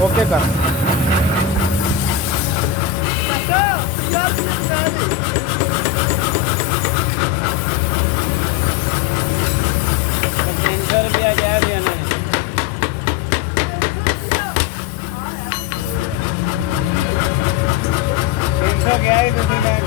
Okay ਕਰ। रुपया क्या देना है? 300 क्या ही ਤੁਸੀਂ ਲੈਣੇ